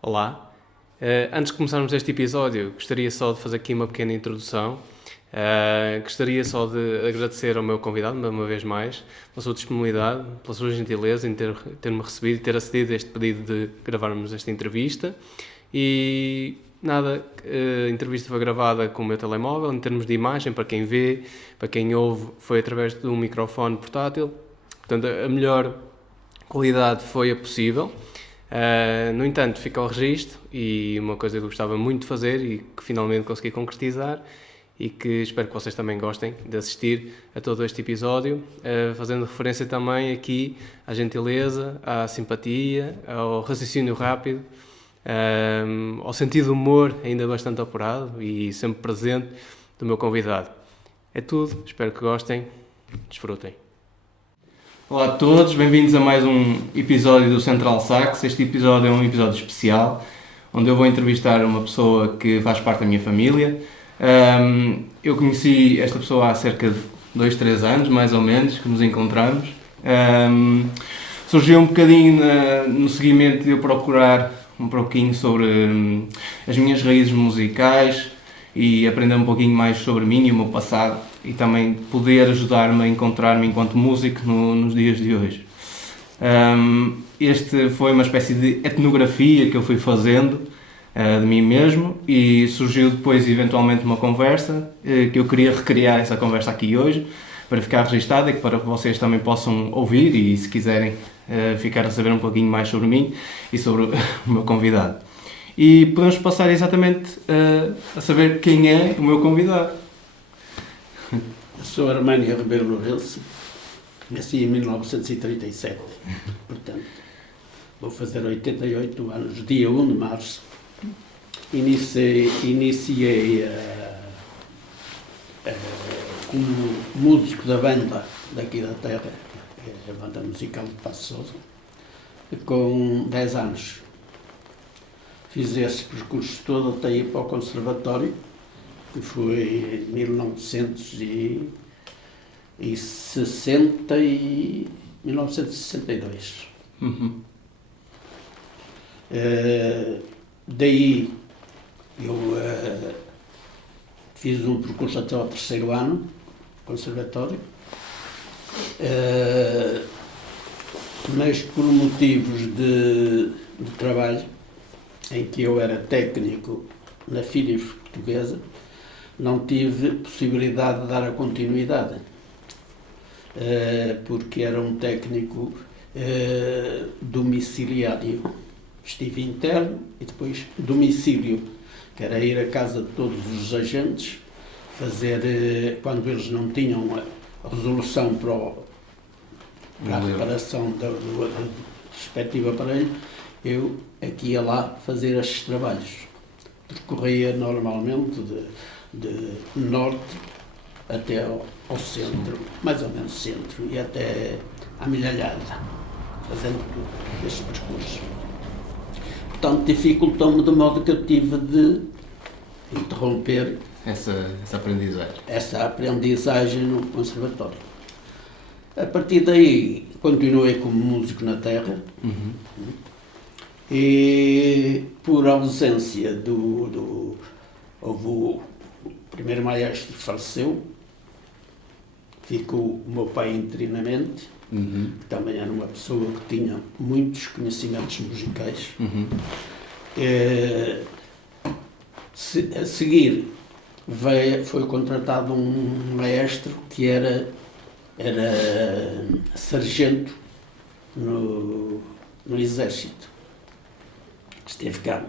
Olá, antes de começarmos este episódio, gostaria só de fazer aqui uma pequena introdução. Gostaria só de agradecer ao meu convidado, uma vez mais, pela sua disponibilidade, pela sua gentileza em ter-me recebido e ter acedido a este pedido de gravarmos esta entrevista. E nada, a entrevista foi gravada com o meu telemóvel, em termos de imagem, para quem vê, para quem ouve, foi através de um microfone portátil. Portanto, a melhor qualidade foi a possível. No entanto, fica o registro e uma coisa que eu gostava muito de fazer e que finalmente consegui concretizar e que espero que vocês também gostem de assistir a todo este episódio, fazendo referência também aqui à gentileza, à simpatia, ao raciocínio rápido, ao sentido de humor ainda bastante apurado e sempre presente do meu convidado. É tudo, espero que gostem, desfrutem. Olá a todos, bem-vindos a mais um episódio do Central Sax. Este episódio é um episódio especial, onde eu vou entrevistar uma pessoa que faz parte da minha família. Eu conheci esta pessoa há cerca de 2-3 anos, mais ou menos, que nos encontramos. Surgiu um bocadinho no seguimento de eu procurar um pouquinho sobre as minhas raízes musicais e aprender um pouquinho mais sobre mim e o meu passado e também poder ajudar-me a encontrar-me enquanto músico nos dias de hoje. Este foi uma espécie de etnografia que eu fui fazendo de mim mesmo e surgiu depois eventualmente uma conversa que eu queria recriar essa conversa aqui hoje para ficar registada e para que vocês também possam ouvir e, se quiserem, ficar a saber um pouquinho mais sobre mim e sobre o meu convidado. E podemos passar exatamente a saber quem é o meu convidado. Eu sou Armânio Ribeiro Lourenço, nasci em 1937, portanto, vou fazer 88 anos, dia 1 de março. Iniciei como músico da banda daqui da terra, a banda musical de Paços Sousa, com 10 anos. Fiz esse percurso todo até ir para o conservatório, que foi em 1962. Uhum. Daí eu fiz um percurso até ao 3º ano, conservatório, mas por motivos de trabalho, em que eu era técnico na Philips portuguesa, não tive possibilidade de dar a continuidade, porque era um técnico domiciliário. Estive interno e depois domicílio, que era ir à casa de todos os agentes, fazer, quando eles não tinham a resolução para a reparação do respectivo aparelho, eu aqui ia lá fazer estes trabalhos. Percorria normalmente de norte até ao centro, mais ou menos centro, e até à Milhalhada, fazendo este percurso. Portanto, dificultou-me de modo que eu tive de interromper Essa aprendizagem no conservatório. A partir daí, continuei como músico na terra. Uhum. E por ausência houve o primeiro maestro que faleceu, ficou o meu pai interinamente, que também era uma pessoa que tinha muitos conhecimentos musicais. Uhum. A seguir foi contratado um maestro que era sargento no exército. Esteve cá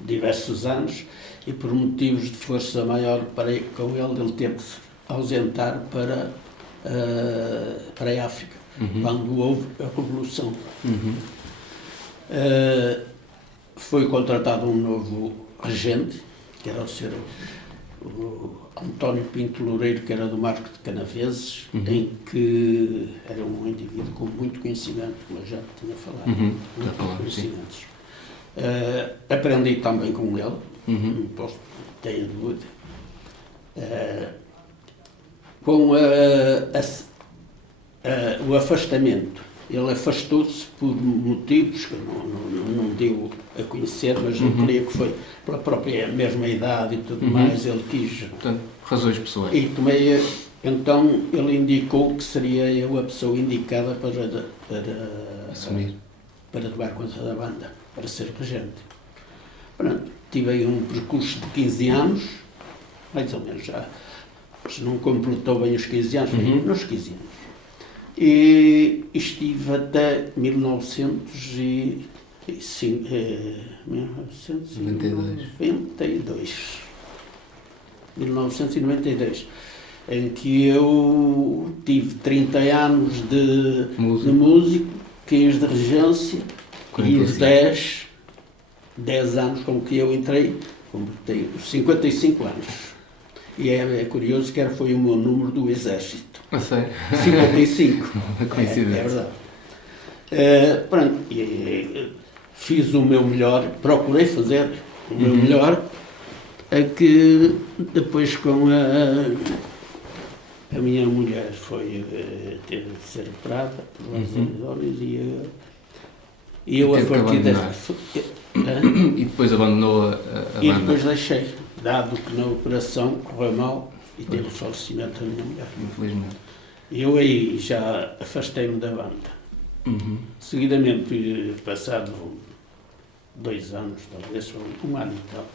diversos anos e por motivos de força maior parei com ele teve de se ausentar para a África, quando houve a Revolução. Foi contratado um novo regente, que era o Sr. o António Pinto Loureiro, que era do Marco de Canaveses, em que era um indivíduo com muito conhecimento, como eu já tinha falado, muito conhecimentos. Aprendi também com ele, não posso ter dúvida. Com o afastamento, ele afastou-se por motivos que não deu a conhecer, mas eu creio que foi pela própria mesma idade e tudo mais, ele quis. Portanto, razões pessoais. E tomei, então ele indicou que seria eu a pessoa indicada para Assumir. Para tomar conta da banda, para ser regente. Pronto, tive aí um percurso de 15 anos, mais ou menos já, mas não completou bem os 15 anos, foi nos 15 anos. E estive até 1992, em que eu tive 30 anos de músico, 15 de regência, e os 10 anos com que eu entrei, completei os 55 anos. E é curioso que foi o meu número do Exército. Eu sei. 55. Coincidência. É verdade. Pronto, fiz o meu melhor, procurei fazer o meu melhor, a que depois com a minha mulher teve de ser operada por lesões óleas e eu a partir dessa... E depois abandonou a banda? E depois deixei, dado que na operação correu mal e teve o falecimento da minha mulher. Infelizmente. Eu aí já afastei-me da banda. Seguidamente, passado 2 anos, talvez, um ano e tal,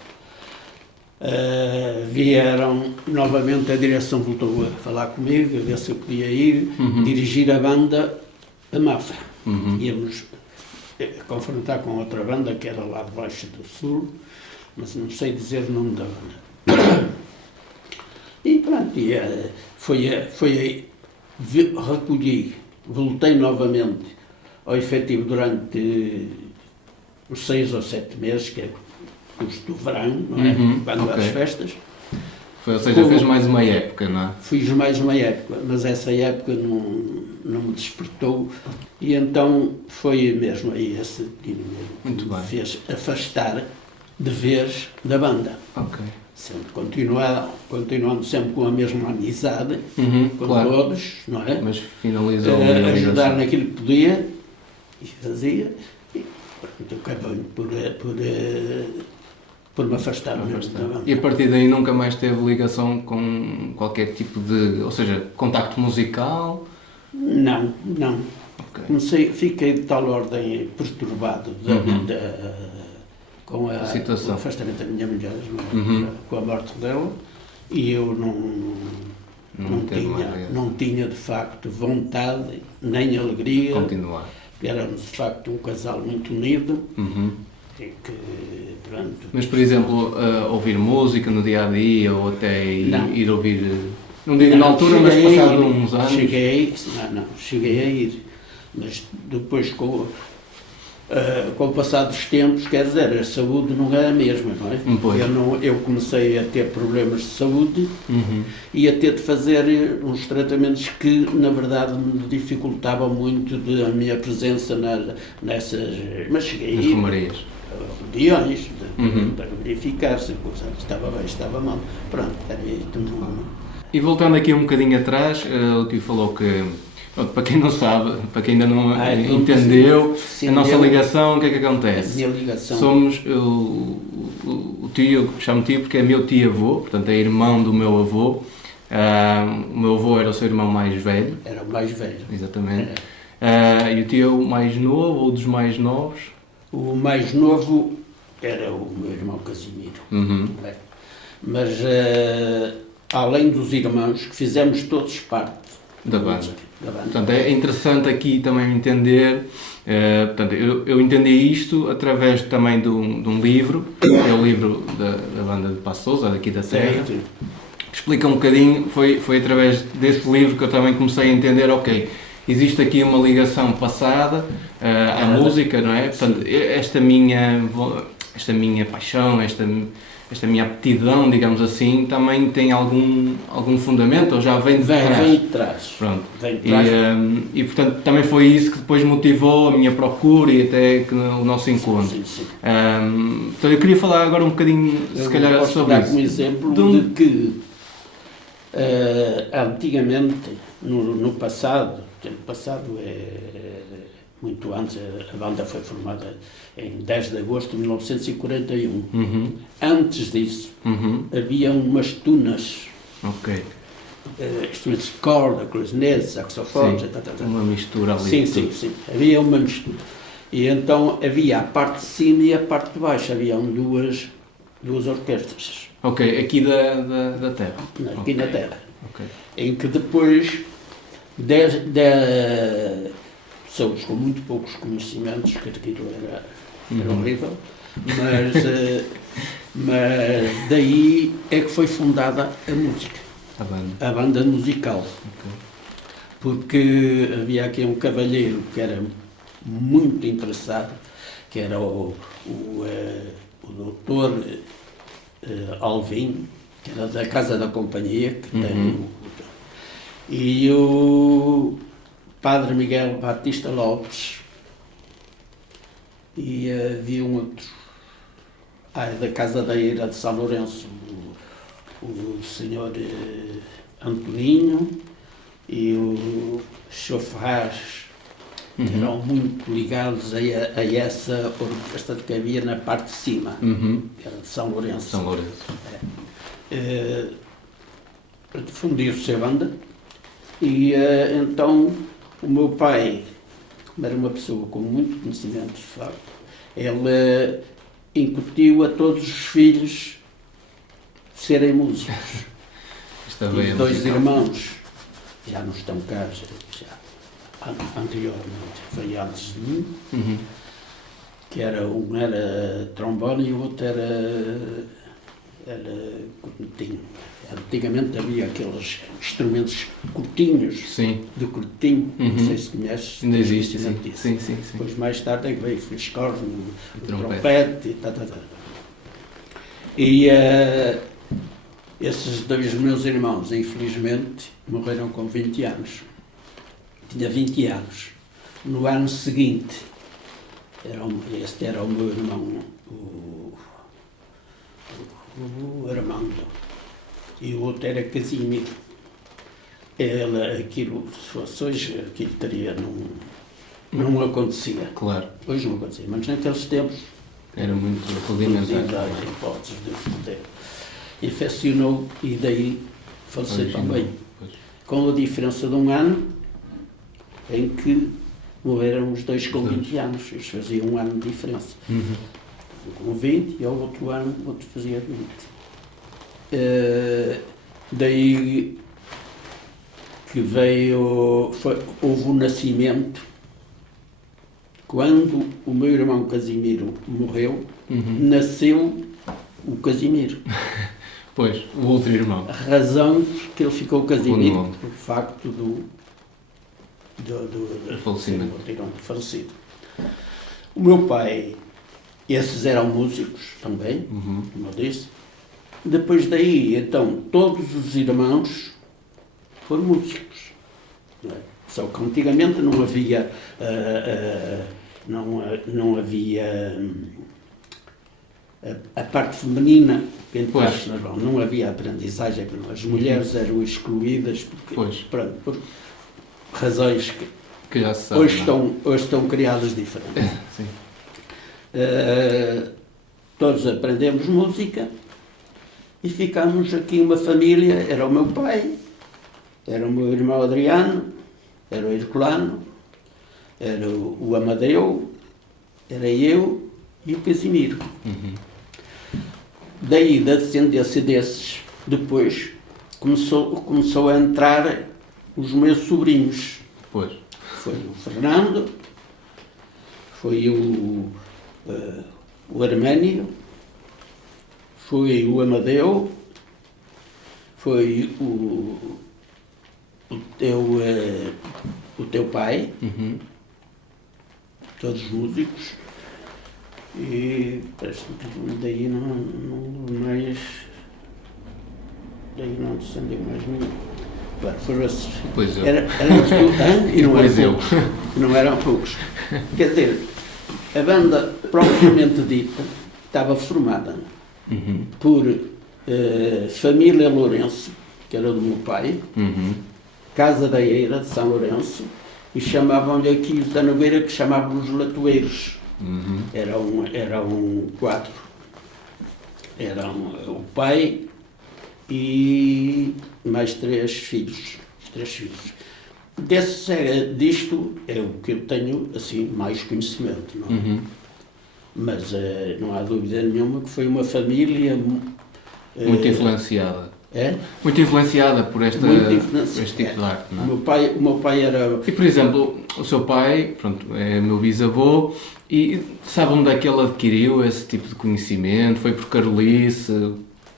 vieram novamente, a direção voltou a falar comigo, a ver se eu podia ir dirigir a banda a Mafra. Íamos confrontar com outra banda que era lá de baixo do sul, mas não sei dizer o nome da banda. E pronto, foi aí, recolhi, voltei novamente ao efetivo durante uns 6 ou 7 meses, que é o curso do verão, não é? Quando há as festas. Ou seja, fez mais uma época, não é? Fiz mais uma época, mas essa época não me despertou, e então foi mesmo aí esse que me fez afastar de vez da banda. Sempre continuando sempre com a mesma amizade, com todos, não é? Mas finalizou ajudar naquilo que podia e fazia, e pronto, acabei por me afastar mesmo da banda. E a partir daí nunca mais teve ligação com qualquer tipo de, ou seja, contacto musical? Não. Fiquei de tal ordem perturbado com o afastamento da minha mulher, com a morte dela, e eu não tinha de facto vontade nem alegria. Continuar. Éramos de facto um casal muito unido. E que, pronto. Mas, por exemplo, ouvir música no dia a dia ou até ir ouvir. Não digo na altura, mas passado uns anos. Cheguei a ir. Mas depois, com o passar dos tempos, quer dizer, a saúde não é a mesma, não é? Eu comecei a ter problemas de saúde e a ter de fazer uns tratamentos que, na verdade, me dificultavam muito a minha presença nessas. Mas cheguei a ir. Reuniões, para verificar se estava bem, estava mal. Pronto, era isto. E voltando aqui um bocadinho atrás, o tio falou que, para quem não sabe, para quem ainda não entendeu, a nossa ligação, o que é que acontece? A minha ligação. Somos o tio, chamo tio porque é meu tio-avô, portanto é irmão do meu avô. O meu avô era o seu irmão mais velho. Era o mais velho. Exatamente. E o tio mais novo, ou dos mais novos? O mais novo era o meu irmão Casimiro. Mas, além dos irmãos, que fizemos todos parte da banda. Portanto, é interessante aqui também entender, portanto, eu entendi isto através também de um livro, que é o livro da banda de Passo Sousa, daqui da Serra, que explica um bocadinho, foi através desse livro que eu também comecei a entender, existe aqui uma ligação passada à música, não é? Portanto, esta minha paixão, esta esta minha aptidão, digamos assim, também tem algum fundamento ou já vem de trás? Vem de trás. Pronto. Vem de trás. E portanto também foi isso que depois motivou a minha procura e até o nosso encontro. Sim, sim. Então eu queria falar agora um bocadinho, se calhar, posso sobre dar isso. como exemplo de que antigamente, no passado, tempo passado muito antes, a banda foi formada em 10 de agosto de 1941. Antes disso, havia umas tunas, instrumentos de corda, clarinetes, saxofones, uma mistura ali. Sim, havia uma mistura. E então havia a parte de cima e a parte de baixo, haviam duas orquestras. Ok, aqui da Terra. Aqui na Terra. Okay. Em que depois, pessoas com muito poucos conhecimentos, que aquilo era horrível, mas daí é que foi fundada a música, a banda musical. Porque havia aqui um cavalheiro que era muito interessado, que era o doutor Alvim, que era da Casa da Companhia, que tem e o Padre Miguel Batista Lopes, e havia um outro, da Casa da Eira de São Lourenço, o senhor Antoninho e o Sr. Ferraz, que eram muito ligados a essa orquestra que havia na parte de cima, que era de São Lourenço. Fundiu-se a banda e então o meu pai, como era uma pessoa com muito conhecimento, de facto, ele incutiu a todos os filhos serem músicos. E 2 irmãos já não estão cá, já anteriormente, foi antes de mim, que um era trombone e o outro era cornetinho. Antigamente havia aqueles instrumentos curtinhos, de cornetinho, não sei se conheces. Ainda existe, sim. Depois mais tarde é que veio o fliscorno, o trompete e tal. E esses 2 meus irmãos, infelizmente, morreram com 20 anos. Tinha 20 anos. No ano seguinte, este era o meu irmão, o Armando, e o outro era Casimiro. Aquilo, se fosse hoje, aquilo teria, não acontecia. Claro. Hoje não acontecia, mas naqueles tempos era muito rudimentar. As hipóteses de poder. Infeccionou e daí faleceu também. Com a diferença de 1 ano, em que morreram os 2 com 20 anos. Eles faziam 1 ano de diferença. Com 20 e ao outro ano o outro fazia 20. Daí que houve o nascimento, quando o meu irmão Casimiro morreu, nasceu o Casimiro. Pois, o outro irmão. A razão que ele ficou Casimiro, por facto do falecimento. Falecido. O meu pai, esses eram músicos também, como eu disse. Depois daí, então, todos os irmãos foram músicos. Só que antigamente não havia a parte feminina, não havia aprendizagem, as mulheres eram excluídas por razões que já se sabe, hoje estão criadas diferentes. Sim. Todos aprendemos música e ficámos aqui uma família. Era o meu pai, era o meu irmão Adriano, era o Herculano, era o Amadeu, era eu e o Casimiro. Daí, da descendência desses, depois começou a entrar os meus sobrinhos. Pois. Foi o Fernando, foi o Arménio, foi o Amadeu, foi o teu pai, todos músicos, E daí daí não descendeu mais nenhum. Foram esses. Pois eu. Eram e não Pois eram eu. poucos. Não eram poucos. Quer dizer, a banda propriamente dita estava formada Uhum. por família Lourenço, que era do meu pai, Uhum. Casa da Eira, de São Lourenço, e chamavam-lhe aqui os da Nogueira, que chamavam os Latoeiros. Uhum. Eram 4. Eram o pai e mais 3 filhos. 3 filhos. Disto é o que eu tenho assim mais conhecimento, não é? Uhum. Mas não há dúvida nenhuma que foi uma família Muito influenciada. É? Muito influenciada por este tipo de arte, não é? O meu pai era. E, por exemplo, o seu pai, pronto, é meu bisavô, e sabe onde é que ele adquiriu esse tipo de conhecimento? Foi por Carolice?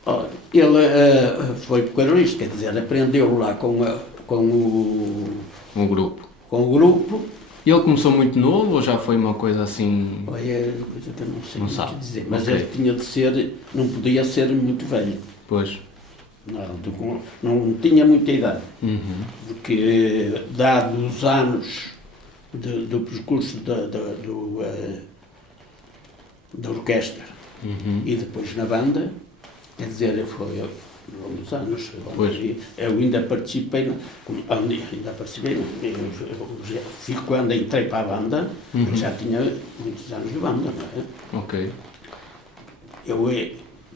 Olha, ele foi por Carolice, quer dizer, aprendeu lá com Um grupo. o grupo. E ele começou muito novo ou já foi uma coisa assim... Olha, é coisa que eu não sei Não muito sabe. dizer, mas Ok. ele tinha de ser, não podia ser muito velho. Pois. Não tinha muita idade. Uhum. Porque, dados os anos do percurso da orquestra Uhum. e depois na banda, quer dizer, foi longos anos. Pois. Eu ainda participei, quando entrei para a banda, Uhum. eu já tinha muitos anos de banda, não é? Ok.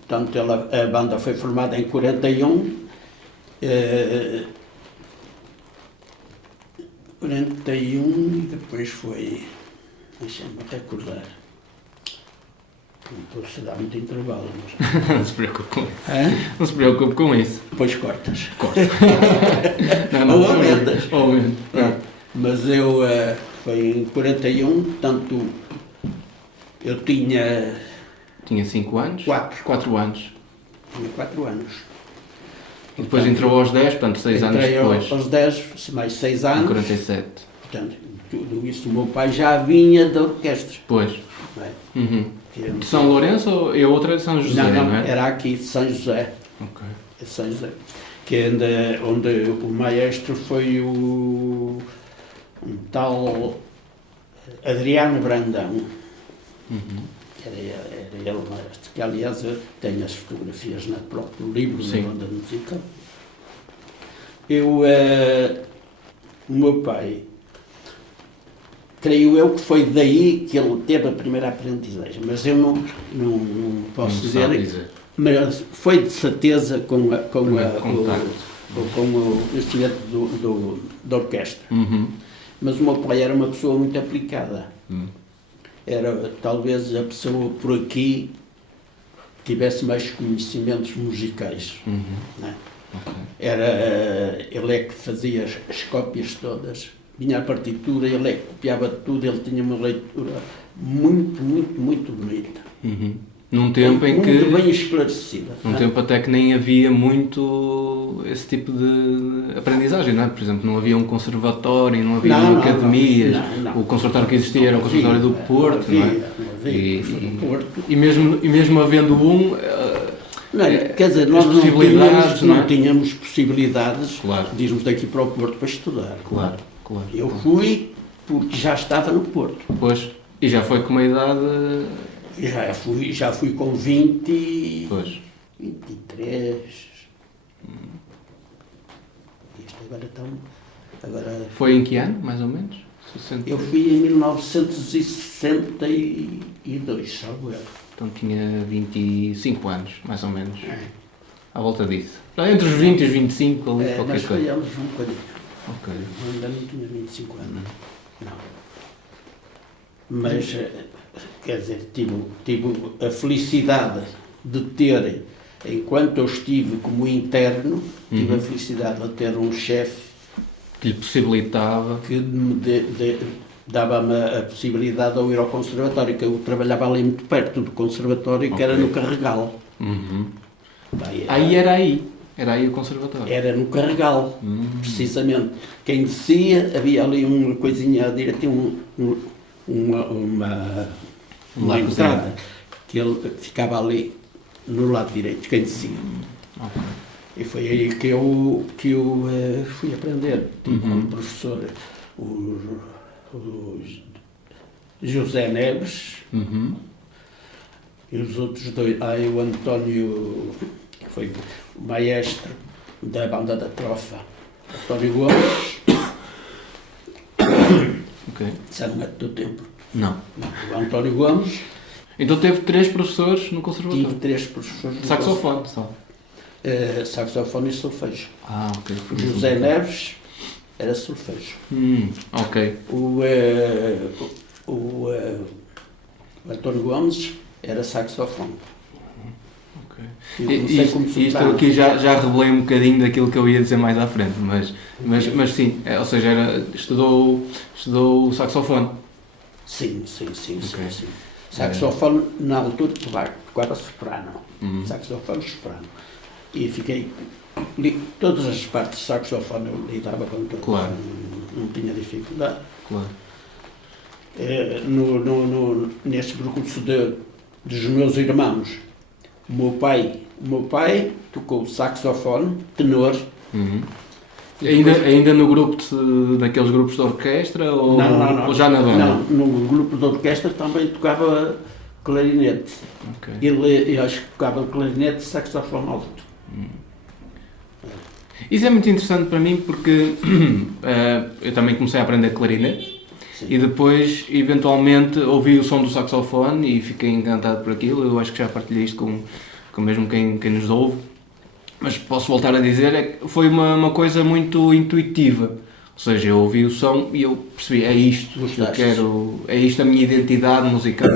Portanto, a banda foi formada em 41, 41 e depois foi, deixa-me recordar, não estou a dar muito intervalo, mas... Não se preocupe com isso. Hã? Não se preocupe com isso. Depois cortas. Corta. Ou aumentas. Ou aumentas. Mas foi em 41, portanto, eu tinha Tinha 5 anos? 4. 4 anos. Tinha 4 anos. E depois entrou aos 10, portanto 6 anos Entrei depois. aos 10, mais 6 Em anos. 47. Portanto, tudo isso, o meu pai já vinha da orquestra. Pois. Não é? Uhum. Que era- De São Lourenço e a outra é de São José, não, é? era aqui de São José. Ok. De São José. Que é onde o maestro foi um tal Adriano Brandão. Uhum. Era ele o maestro. Que, aliás, eu tenho as fotografias no próprio livro Sim. da banda musical. O meu pai, creio eu que foi daí que ele teve a primeira aprendizagem, mas eu não posso Não dizer, sabe dizer. mas foi de certeza com Primeiro contacto. o instrumento da orquestra. Uhum. Mas o meu pai era uma pessoa muito aplicada. Uhum. Era talvez a pessoa por aqui que tivesse mais conhecimentos musicais. Uhum. Não é? Ok. Ele é que fazia as cópias todas, vinha a partitura, ele é que copiava tudo, ele tinha uma leitura muito, muito, muito bonita. Uhum. Num tempo em muito que... bem esclarecida. Num não é? tempo até que nem havia muito esse tipo de aprendizagem, não é? Por exemplo, não havia um conservatório, não havia academias. não. O conservatório que existia era o Conservatório do Porto, não é? Não havia, do Porto. E mesmo havendo um... Não, quer dizer, nós as possibilidades, não é? não tínhamos possibilidades Claro. de irmos daqui para o Porto para estudar. Claro, claro. Eu fui porque já estava no Porto. Pois, e já foi com uma idade... Já fui com 20, Pois. 23. Isto agora Foi em que ano, mais ou menos? 60... eu fui em 1962, salvo eu. Então tinha 25 anos, mais ou menos. À volta disso. Entre os 20 e os 25, ali, qualquer Mas foi coisa. anos um bocadinho. Ok. Eu ainda não tinha 25 anos. Não. Mas, quer dizer, tive a felicidade de ter, enquanto eu estive como interno, tive a felicidade de ter um chefe Que lhe possibilitava... que me dava-me a possibilidade de eu ir ao conservatório, que eu trabalhava ali muito perto do conservatório, que era Ok. no Carregal. Uhum. Bem, Aí era aí. Era aí o conservatório. Era no Carregal, precisamente. Quem descia, havia ali uma coisinha à direita, tinha uma uma Largo entrada, que ele ficava ali no lado direito, quem dizia. Ok. E foi aí que eu fui aprender. Tive um professor, o José Neves, Uhum. e os outros dois, aí o António, que foi o maestro da banda da Trofa, António Gomes, Ok. isso não é do teu tempo. Não. Não, o António Gomes, Então teve 3 professores no tive conservatório. 3 professores de Saxofone, só. saxofone e solfejo. Ah, ok. O José Neves era solfejo. Ok. O António Gomes era saxofone. Ok. Eu comecei como Isto soprano. aqui já revelei um bocadinho daquilo que eu ia dizer mais à frente, mas sim, ou seja, estudou saxofone. Sim. Ok. Saxofone, na altura, tocava soprano. Uhum. Saxofone, soprano. E fiquei. Todas as partes de saxofone eu lidava com todas. Claro. Não tinha dificuldade. Claro. Neste percurso dos meus irmãos, o meu pai tocou saxofone, tenor. Uhum. Ainda no grupo daqueles grupos de orquestra ou, Não. ou já na banda? Não, no grupo de orquestra também tocava clarinete. Ok. Eu acho que tocava clarinete e saxofone alto. Isso é muito interessante para mim porque eu também comecei a aprender clarinete Sim. e depois, eventualmente, ouvi o som do saxofone e fiquei encantado por aquilo. Eu acho que já partilhei isto com mesmo quem nos ouve. Mas posso voltar a dizer, foi uma coisa muito intuitiva. Ou seja, eu ouvi o som e eu percebi, é isto que eu Gostaste. quero, é isto a minha identidade musical,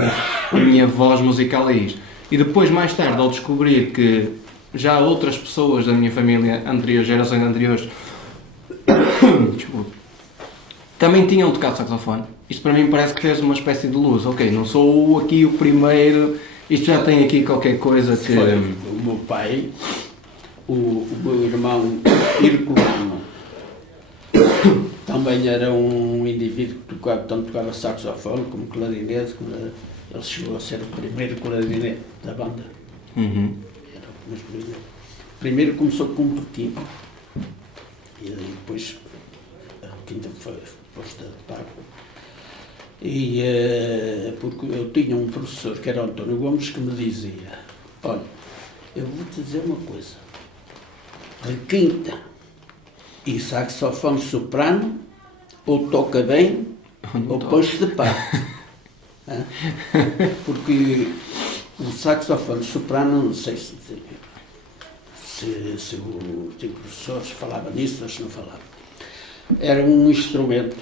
a minha voz musical é isto. E depois, mais tarde, ao descobrir que já outras pessoas da minha família anterior, gerações anteriores, desculpe, também tinham tocado saxofone, isto para mim parece que fez uma espécie de luz. Ok, não sou aqui o primeiro, isto já tem aqui qualquer coisa que... Foi o meu pai, o meu irmão Herculano, também era um indivíduo que tanto tocava saxofone como clarinete. Ele chegou a ser o primeiro clarinete da banda. Uhum. Era o primeiro. Primeiro começou com um pequeno e depois a quinta foi posta de pago. E porque eu tinha um professor que era o António Gomes que me dizia: olha, eu vou-te dizer uma coisa, requinta e saxofone soprano ou toca bem ou pões de parte. Hã? Porque o saxofone soprano, não sei se o professor falava nisso ou se não falava. Era um instrumento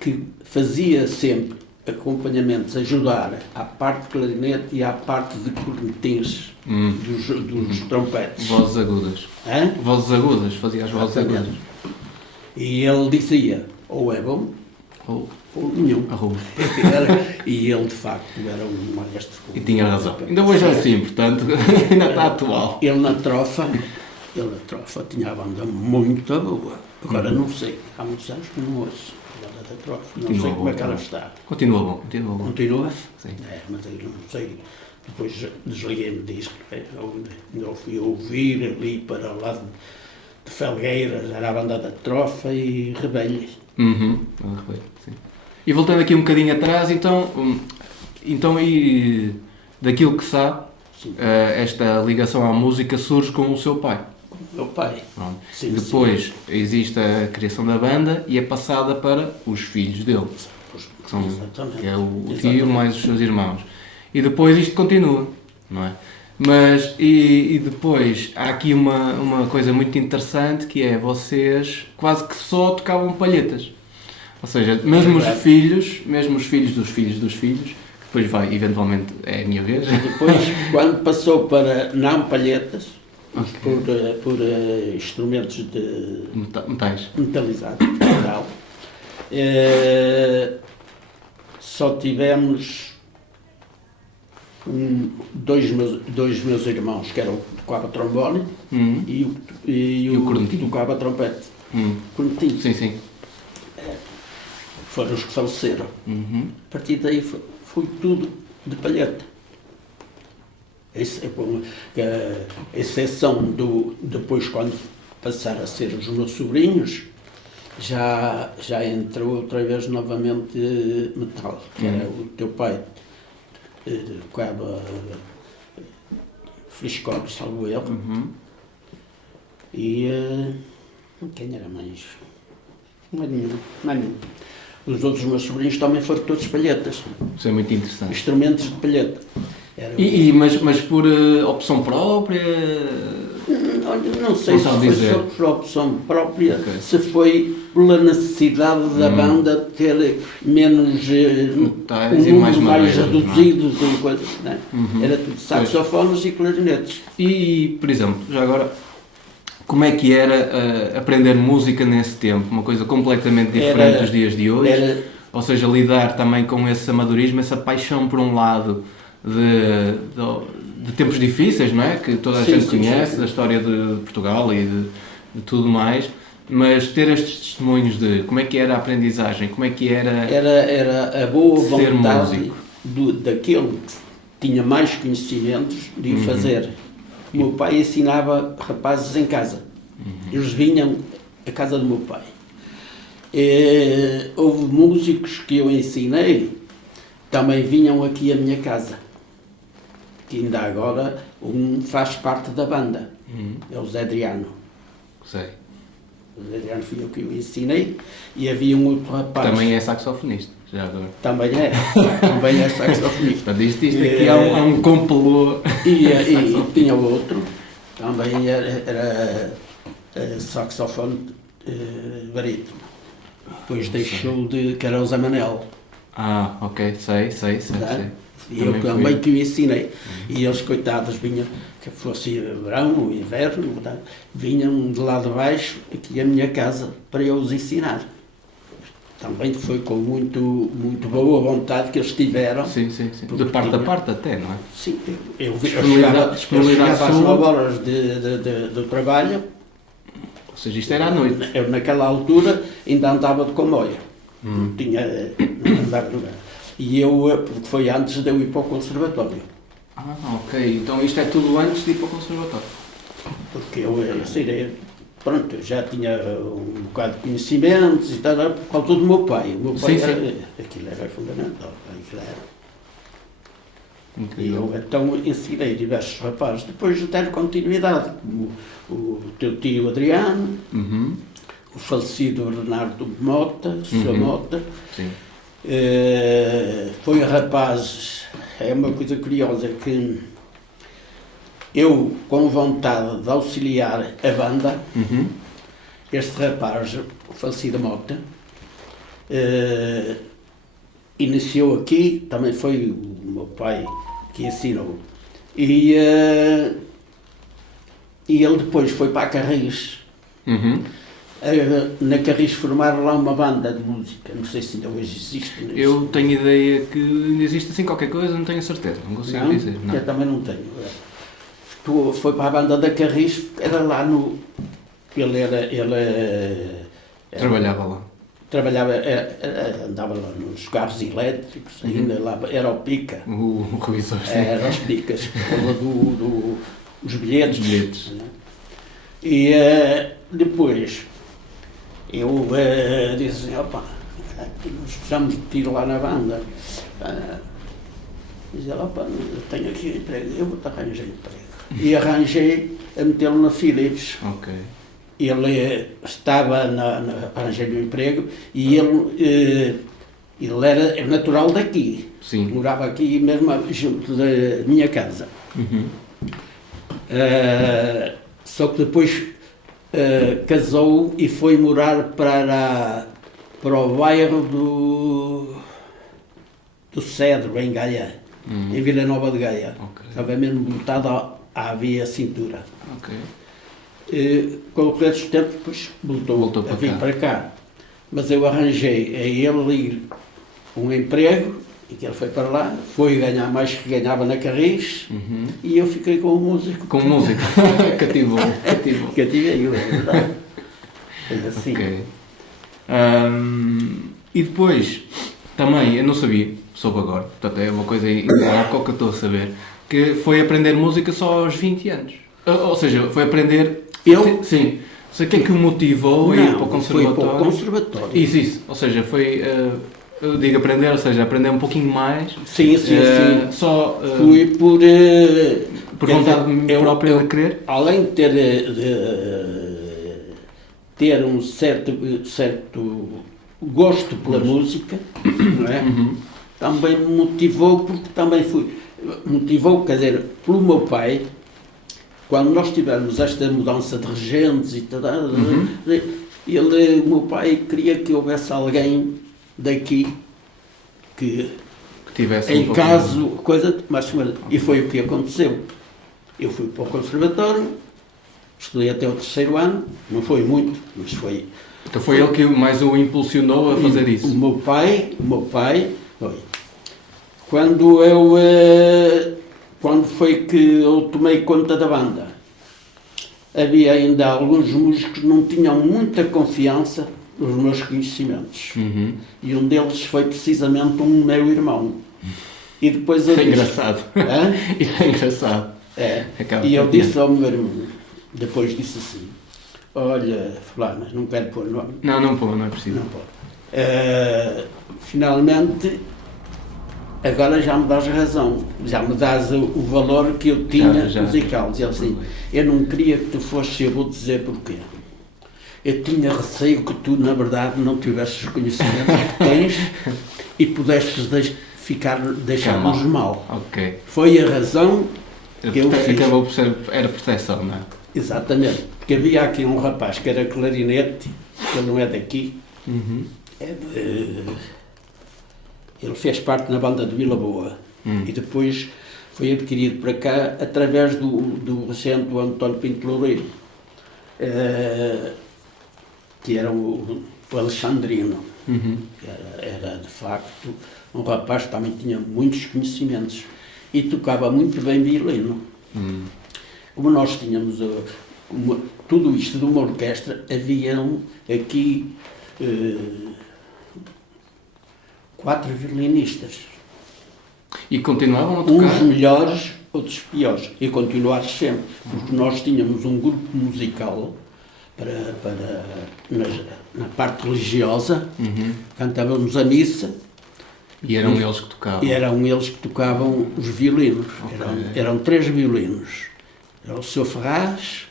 que fazia sempre acompanhamentos, ajudar à parte de clarinete e à parte de cornetins dos trompetes. Vozes agudas. Hã? Vozes agudas, fazia as vozes Exatamente. agudas. E ele dizia, ou é bom, Ou ou nenhum. arrumo. E ele, de facto, era um maestro. E tinha razão. Ainda hoje é assim, portanto, ainda está atual. Ele na trofa tinha a banda muito boa. Agora não sei, há muitos anos que não ouço a banda da trofa. Não Continua sei como é bom, que ela então. está. Continua bom, continua bom. Continua? Sim. Mas eu não sei. Depois desliguei-me disto. Ainda fui ouvir ali para o lado de Felgueiras, era a banda da trofa e Rebelhas. Sim. E voltando aqui um bocadinho atrás, então e daquilo que sabe, Sim. esta ligação à música surge com o seu pai. Meu pai. Pronto. Sim, Depois existe a criação da banda e é passada para os filhos dele, que, são, Exatamente. que é o tio Exatamente. mais os seus irmãos. E depois isto continua, não é? Mas, e depois, há aqui uma coisa muito interessante que é, vocês quase que só tocavam palhetas. Ou seja, mesmo os filhos dos filhos dos filhos, que depois vai, eventualmente, é a minha vez. Depois, quando passou para não palhetas, Ok. por instrumentos de Metais. metalizado, metal, só tivemos dois meus irmãos, que eram que tocava trombone e o o cornetinho. que tocava trompete. Hum. Cornetinho. Sim, sim. foram os que faleceram. Uhum. A partir daí foi tudo de palheta. A exceção depois, quando passaram a ser os meus sobrinhos, já entrou outra vez novamente metal, que era o teu pai, tocava Frisco, salvo erro. Uhum. E quem era mais? Não é nenhum. Os outros meus sobrinhos também foram todos palhetas, Isso é muito interessante. instrumentos de palheta. Mas por opção própria? Olha, não sei se Não sabe foi dizer. só por opção própria, Ok. se foi pela necessidade da banda ter menos Metais um e mais número mais madeiras, não é? reduzido e coisas, não é? Uhum. Era tudo saxofones e clarinetes. E, por exemplo, já agora, como é que era aprender música nesse tempo? Uma coisa completamente diferente Era- dos dias de hoje? era- Ou seja, lidar também com esse amadorismo, essa paixão, por um lado, de tempos difíceis, não é? Que toda a Sim, gente sim, conhece, sim. da história de Portugal e de tudo mais, mas ter estes testemunhos de como é que era a aprendizagem, como é que era... Era a boa Ser vontade músico. daquele que tinha mais conhecimentos de o Uhum. fazer. O meu pai ensinava rapazes em casa. Eles vinham à casa do meu pai. Houve músicos que eu ensinei, também vinham aqui à minha casa. Que ainda agora um faz parte da banda. É o Zé Adriano. Sei. O Zé Adriano fui eu que o ensinei. E havia um outro rapaz. Também é saxofonista, já agora. Também é saxofonista. Portanto, isto aqui há um complô. E tinha outro, também era saxofone barítono. Depois deixou que era o Zé Manel. Ah, ok, sei. Tá? E Também eu fui. também que o ensinei. E eles, coitados, vinham, que fosse verão ou inverno, tá? Vinham de lá de baixo, aqui à minha casa, para eu os ensinar. Também foi com muito boa vontade que eles tiveram. Sim. Porque De parte a tinha- parte até, não é? Sim, eu Disponibilidade chegava às sua. 9 horas do trabalho. Ou seja, isto era à noite. Eu naquela altura ainda andava de comboio. Não andava de lugar. E eu, porque foi antes de eu ir para o conservatório. Ah, ok. Então isto é tudo antes de ir para o conservatório. Porque eu sei, pronto, eu já tinha um bocado de conhecimentos e tal, por causa do meu pai. O meu pai Sim, aquilo era fundamental. Aquilo era. E Incrível. eu então ensinei diversos rapazes. Depois deram continuidade, como o teu tio Adriano, Uhum. o falecido Bernardo Mota, Sr. Mota. Sim. Foi um rapaz, é uma coisa curiosa, que eu, com vontade de auxiliar a banda, Uhum. este rapaz, o falecido Mota, iniciou aqui, também foi o meu pai que ensinou. E ele depois foi para a Carris. Uhum. Na Carris formaram lá uma banda de música, não sei se ainda hoje existe. Não Eu tenho ideia que ainda existe assim qualquer coisa, não tenho a certeza, não consigo não? dizer. Não. Eu também não tenho. Foi para a banda da Carris, era lá no... Trabalhava lá. Trabalhava, andava lá nos carros elétricos, ainda lá, era o Pica. O revisor, sim. Eram os picas, por causa dos bilhetes. Os bilhetes. Né? E depois eu disse assim, opa, nós precisamos de tiro lá na banda. Diz ela, opa, eu tenho aqui um emprego, eu vou-te arranjar emprego. E arranjei a metê-lo na Philips. Ok. Ele estava arranjei-lhe um emprego e ele era natural daqui. Sim. Morava aqui mesmo junto da minha casa. Uhum. Só que depois casou e foi morar para o bairro do Cedro, em Gaia, em Vila Nova de Gaia. Ok. Estava mesmo botado à via cintura. Ok. Com o correr dos tempos, depois voltou para a vir cá. para cá. Mas eu arranjei a ele um emprego, e que ele foi para lá, foi ganhar mais que ganhava na Carris, Uhum. e eu fiquei com o músico. Com música. Cativou. Que eu tive aí, é verdade. Foi assim. Ok. E depois, também, eu não sabia, soube agora, portanto é uma coisa há pouco que eu estou a saber, que foi aprender música só aos 20 anos. Ou seja, foi aprender... Eu? Sim. Não sei o que é que o motivou a ir para o conservatório. Foi para o conservatório. Isso. Ou seja, foi... eu digo aprender, ou seja, aprender um pouquinho mais. Sim. Só... Fui por... por vontade própria de querer? Além de ter um certo gosto pela música, não é? Também me motivou, porque também motivou, quer dizer, pelo meu pai, quando nós tivemos esta mudança de regentes e tal, o meu pai queria que houvesse alguém daqui que tivesse em caso, coisa, mas, e foi o que aconteceu. Eu fui para o conservatório, estudei até o 3º ano, não foi muito, mas foi... Então foi ele que mais o impulsionou a fazer isso? O meu pai foi. Quando foi que eu tomei conta da banda, havia ainda alguns músicos que não tinham muita confiança nos meus conhecimentos. E um deles foi precisamente um meu irmão. E depois eu disse... engraçado. Isso é engraçado. E eu disse ao meu irmão, depois disse assim, olha, fulano, não quero pôr nome. Não pôr, não é preciso. Não pôr. Finalmente, agora já me dás razão, já me dás o valor que eu tinha musical. Dizia assim, eu não queria que tu fosses, eu vou dizer porquê. Eu tinha receio que tu, na verdade, não tivesses os conhecimentos que tens e pudesses deixar-nos mal. Okay. Foi a razão que eu fiz. Acabou por ser, era proteção, não é? Exatamente, porque havia aqui um rapaz que era clarinete, ele não é daqui, ele fez parte na banda de Vila Boa e depois foi adquirido para cá através do regente António Pinto Loureiro, que era o Alexandrino, que era de facto um rapaz que também tinha muitos conhecimentos e tocava muito bem violino. Como nós tínhamos tudo isto de uma orquestra, haviam aqui 4 violinistas. E continuavam a tocar? Uns melhores, outros piores. E continuar sempre. Porque nós tínhamos um grupo musical na parte religiosa, cantávamos a missa. E eram eles que tocavam? E eram eles que tocavam os violinos. Eram 3 violinos. Era o Sr. Ferraz,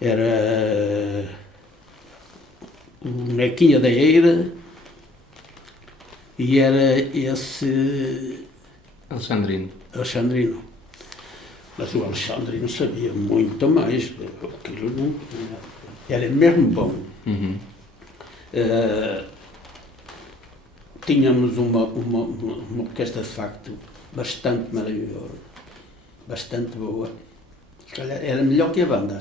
era o Nequinha da Eira e era esse... Alexandrino. Mas o Alexandrino sabia muito mais. Aquilo não... Era mesmo bom. Tínhamos uma orquestra de facto bastante maravilhosa, bastante boa. Era melhor que a banda.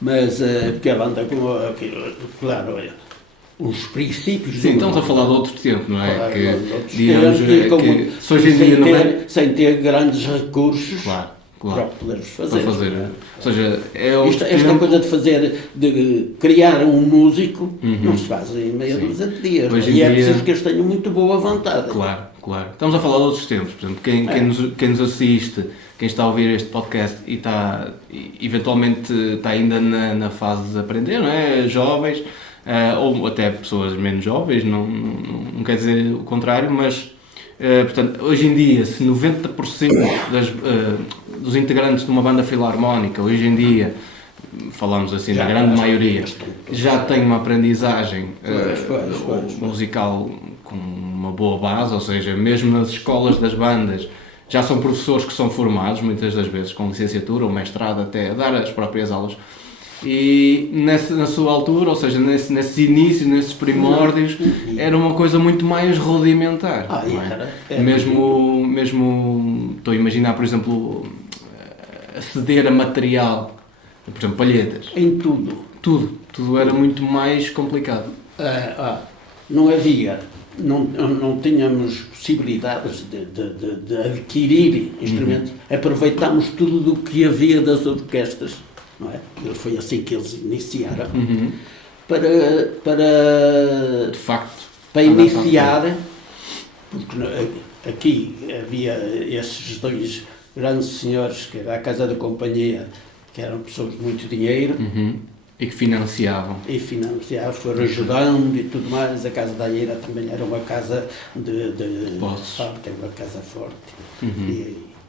Mas porque a banda, como aquilo, claro, olha, os princípios... Sim, estamos a falar de outro tempo, não é? Claro, que, digamos, que hoje em dia não é... Sem ter grandes recursos. Claro. Para podermos fazer. Ou seja, esta coisa de criar um músico não se faz em meia dúzia de dias. E é preciso que eles tenham muito boa vontade. Claro. Estamos a falar de outros tempos. Por exemplo, quem nos assiste, quem está a ouvir este podcast e está, eventualmente está ainda na fase de aprender, não é? Jovens, ou até pessoas menos jovens, não quer dizer o contrário, mas... portanto, hoje em dia, se 90% dos integrantes de uma banda filarmónica, hoje em dia, falamos assim da grande maioria, já tem uma aprendizagem musical com uma boa base, ou seja, mesmo nas escolas das bandas, já são professores que são formados, muitas das vezes com licenciatura ou mestrado até, a dar as próprias aulas. E na sua altura, ou seja, nesses inícios, nesses primórdios, era uma coisa muito mais rudimentar. Mesmo estou a imaginar, por exemplo, aceder a material, por exemplo, palhetas. Em tudo. Tudo era muito mais complicado. Não havia, não tínhamos possibilidades de adquirir instrumentos. Aproveitámos tudo do que havia das orquestras. Não é? Foi assim que eles iniciaram, De facto. para iniciar, porque aqui havia esses dois grandes senhores, que era a Casa da Companhia, que eram pessoas de muito dinheiro, E que financiavam. e financiavam, foram ajudando e tudo mais. A Casa da Eira também era uma casa Posses. tem uma casa forte.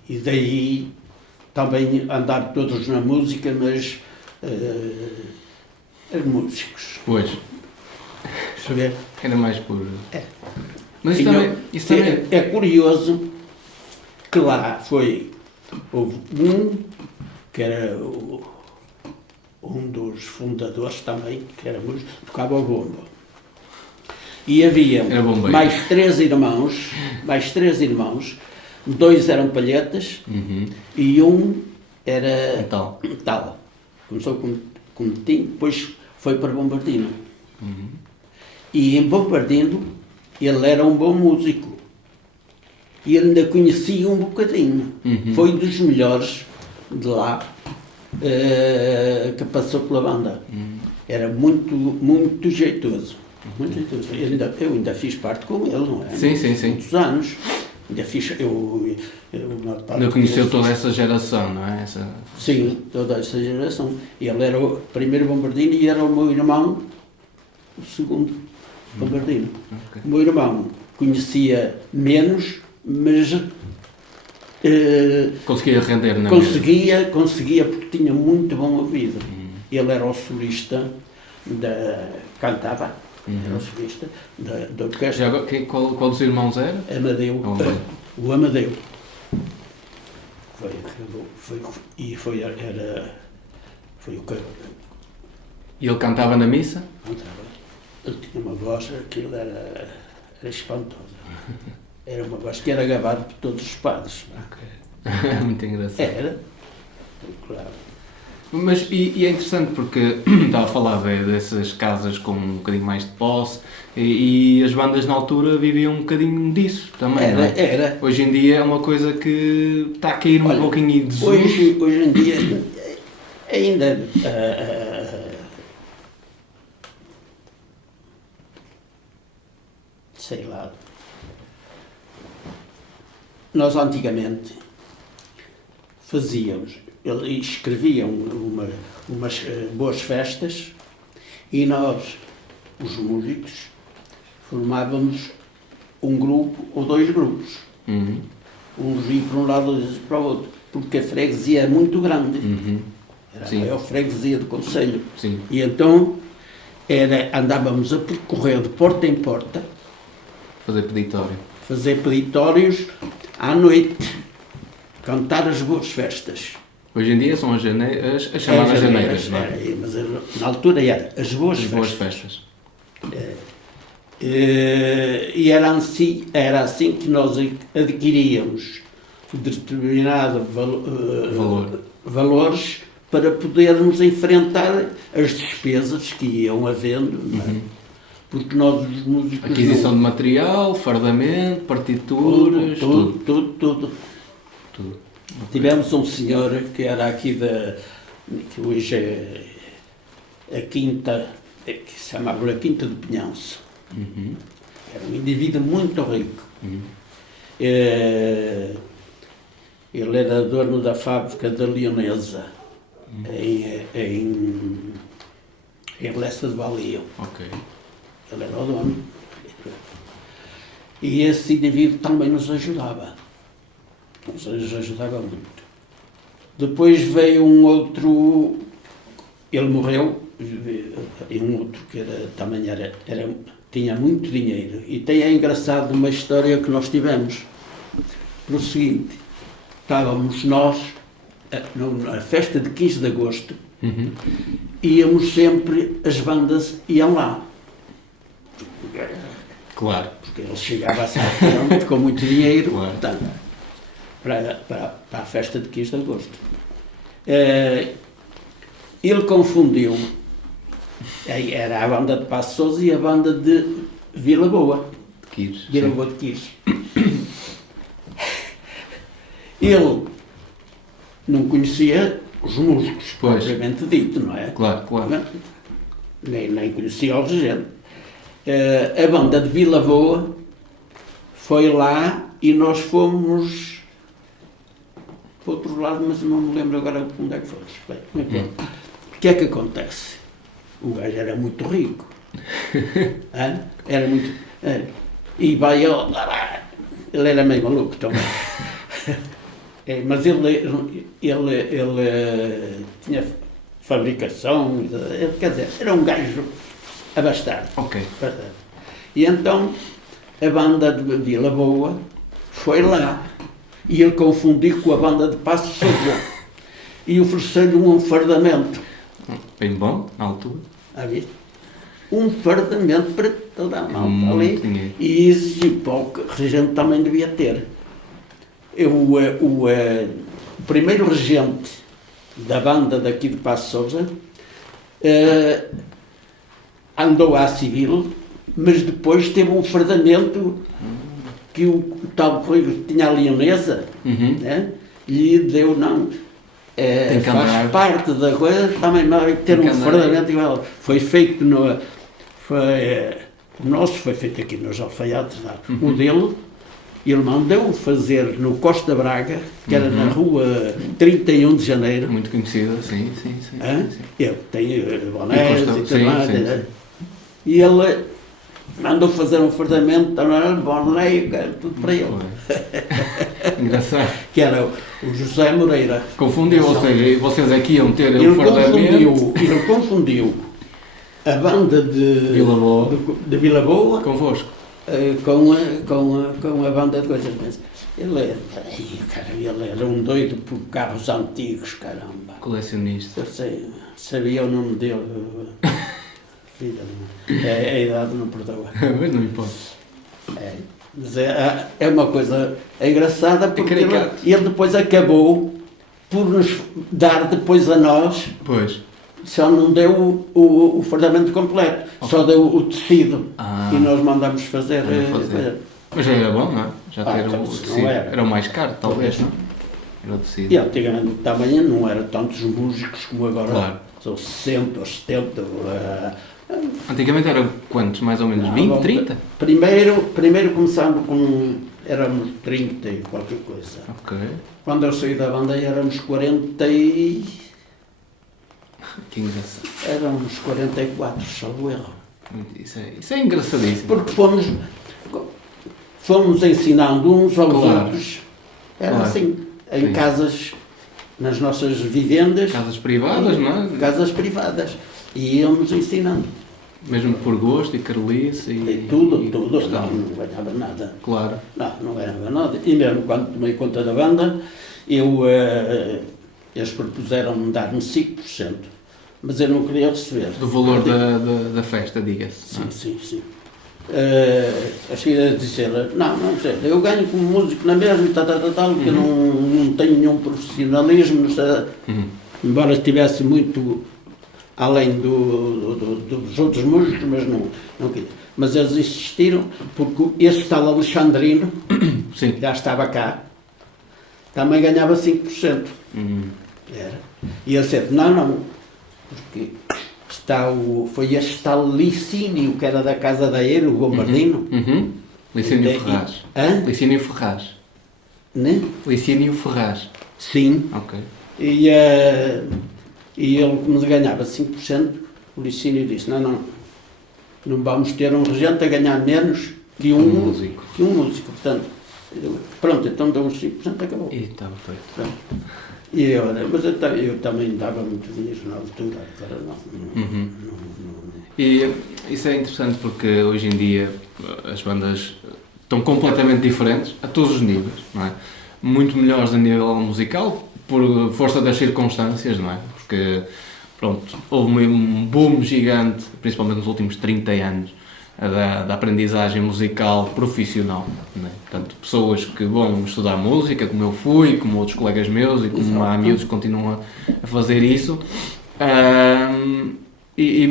E daí também andar todos na música, mas músicos. Pois. Deixa eu ver. Ainda mais por... É. Mas isso também... É curioso que lá houve um que era um dos fundadores também, que era músico, tocava o bombo. E havia Era bombeiro. mais três irmãos, dois eram palhetas e um era Metal. Começou com metim, depois foi para Bombardino. E em Bombardino ele era um bom músico. E ele ainda conhecia um bocadinho. Foi dos melhores de lá que passou pela banda. Era muito jeitoso. Muito jeitoso. Eu ainda fiz parte com ele, não é? Sim. Muitos anos. Ainda fiz. Ainda conheceu toda essa geração, não é? Sim, toda essa geração. Ele era o primeiro Bombardino e era o meu irmão o segundo Bombardino. Okay. O meu irmão conhecia menos, mas Conseguia render, não é? conseguia porque tinha muito bom ouvido. Ele era o solista cantava, era o solista da orquestra. Já agora, qual dos irmãos era? Amadeu, o Amadeu. Foi o que E ele cantava na missa? cantava. Ele tinha uma voz, aquilo era espantosa. Era uma voz que era gravada por todos os padres. Muito engraçado. Era, claro. Mas, e é interessante porque estava a falar dessas casas com um bocadinho mais de posse e as bandas na altura viviam um bocadinho disso também, não é? Era. Hoje em dia é uma coisa que está a cair um pouquinho em desuso. Hoje em dia ainda sei lá. Nós antigamente escreviam umas boas festas e nós, os músicos, formávamos um grupo ou dois grupos. Uns iam para um lado, outros para o outro, porque a freguesia é muito grande. Era a maior freguesia do concelho. Sim. E então andávamos a percorrer de porta em porta, Fazer peditório. fazer peditórios à noite, cantar as boas festas. Hoje em dia são as chamadas janeiras, não é? Mas na altura era as boas festas. E era assim que nós adquiríamos determinado valores para podermos enfrentar as despesas que iam havendo, não é? Porque nós, os músicos... Aquisição de material, fardamento, partituras, tudo. Tivemos um senhor que era aqui que hoje é a Quinta, que se chamava a Quinta de Pinhanço. Era um indivíduo muito rico. Ele era dono da fábrica da Leonesa, em Lessa de Balio. Ok. Ele era o dono. E esse indivíduo também nos ajudava. Nos ajudava muito. Depois veio um outro, ele morreu, e um outro que também tinha muito dinheiro. E é engraçado uma história que nós tivemos. Pelo seguinte, estávamos nós, na festa de 15 de agosto, íamos sempre, as bandas iam lá. Claro. Porque ele chegava a São Fernando com muito dinheiro, Claro. Portanto, para a festa de 15 de agosto. Ele confundiu, era a banda de Passos Sousa e a banda de Vila Boa. Vila Boa de Quires. Ele não conhecia os músicos, propriamente dito, não é? Claro. nem conhecia o regente. A banda de Vila Boa foi lá e nós fomos para o outro lado, mas não me lembro agora onde é que fomos. Bem, não importa. O que é que acontece? O gajo era muito rico. Era muito... E vai ele era meio maluco também. Mas ele tinha fabricação, quer dizer, era um gajo abastado. Ok. E então a banda de Vila Boa foi lá e ele confundiu com a banda de Passos Sousa e ofereceu-lhe um fardamento. Bem bom, na altura. Um fardamento para toda a malta ali e exigiu para o que o regente também devia ter. O primeiro regente da banda daqui de Passos Sousa andou à civil, mas depois teve um fardamento que o tal que tinha a leonesa, né, lhe deu, faz parte da coisa, também vai ter um fardamento igual. Foi feito o nosso foi feito aqui nos Alfaiates, o dele, ele mandou fazer no Costa Braga, que era na rua 31 de Janeiro. Muito conhecida, sim. Ele tem bonés e tudo mais. E ele mandou fazer um fardamento, boné, tudo para ele. Engraçado. Que era o José Moreira. Confundiu, ou seja, vocês aqui iam ter o fardamento. Ele confundiu a banda de Vila Boa convosco. Com a banda de coisas dessas. Ele era um doido por carros antigos, caramba. Colecionista. Eu sabia o nome dele. A idade não perdoa. Mas não importa. Mas é uma coisa engraçada porque ele depois acabou por nos dar depois a nós. Pois. Só não deu o fardamento completo, só deu o tecido e nós mandamos fazer. Mas já era bom, não é? Já ter então, o tecido. Era o mais caro, talvez, não? Era o tecido. E antigamente também não eram tantos músicos como agora. Claro. São 60 ou 70. Antigamente eram quantos, mais ou menos? 20, 30? Primeiro começando com. Éramos 30 e qualquer coisa. Ok. Quando eu saí da banda éramos 40 e. Que engraçado. Éramos 44, salvo erro. Isso é engraçadíssimo. Porque fomos ensinando uns aos outros. Era assim, em casas, nas nossas vivendas. Casas privadas, não é? Casas privadas. E íamos ensinando. Mesmo por gosto e carolice e tudo. Não ganhava nada. Claro. Não ganhava nada. E mesmo quando tomei conta da banda, eles propuseram-me dar-me 5%. Mas eu não queria receber. Do valor da festa, diga-se. Sim. A seguir a dizer, não sei, eu ganho como músico na mesma e tal, que eu não tenho nenhum profissionalismo, embora estivesse muito além dos outros músicos, mas não queria. Mas eles insistiram, porque esse tal Alexandrino, sim, já estava cá, também ganhava 5%. Era. E ele disse, não, porque foi este tal Licínio, que era da Casa da Eira, o Bombardino. Licínio Ferraz. Licínio Ferraz. Né? Licínio Ferraz. Sim. Ok. E ele, como ganhava 5%, o Licínio disse, não vamos ter um regente a ganhar menos que um músico. Portanto, pronto, então damos 5%, acabou. E estava feito. Pronto. Mas eu também dava muito dinheiro na altura, agora não. E isso é interessante porque hoje em dia as bandas estão completamente diferentes a todos os níveis, não é? Muito melhores a nível musical, por força das circunstâncias, não é? Porque, pronto, houve um boom gigante, principalmente nos últimos 30 anos, da aprendizagem musical profissional, não é? Portanto, pessoas que vão estudar música, como eu fui, como outros colegas meus e como há miúdos que continuam a fazer isso.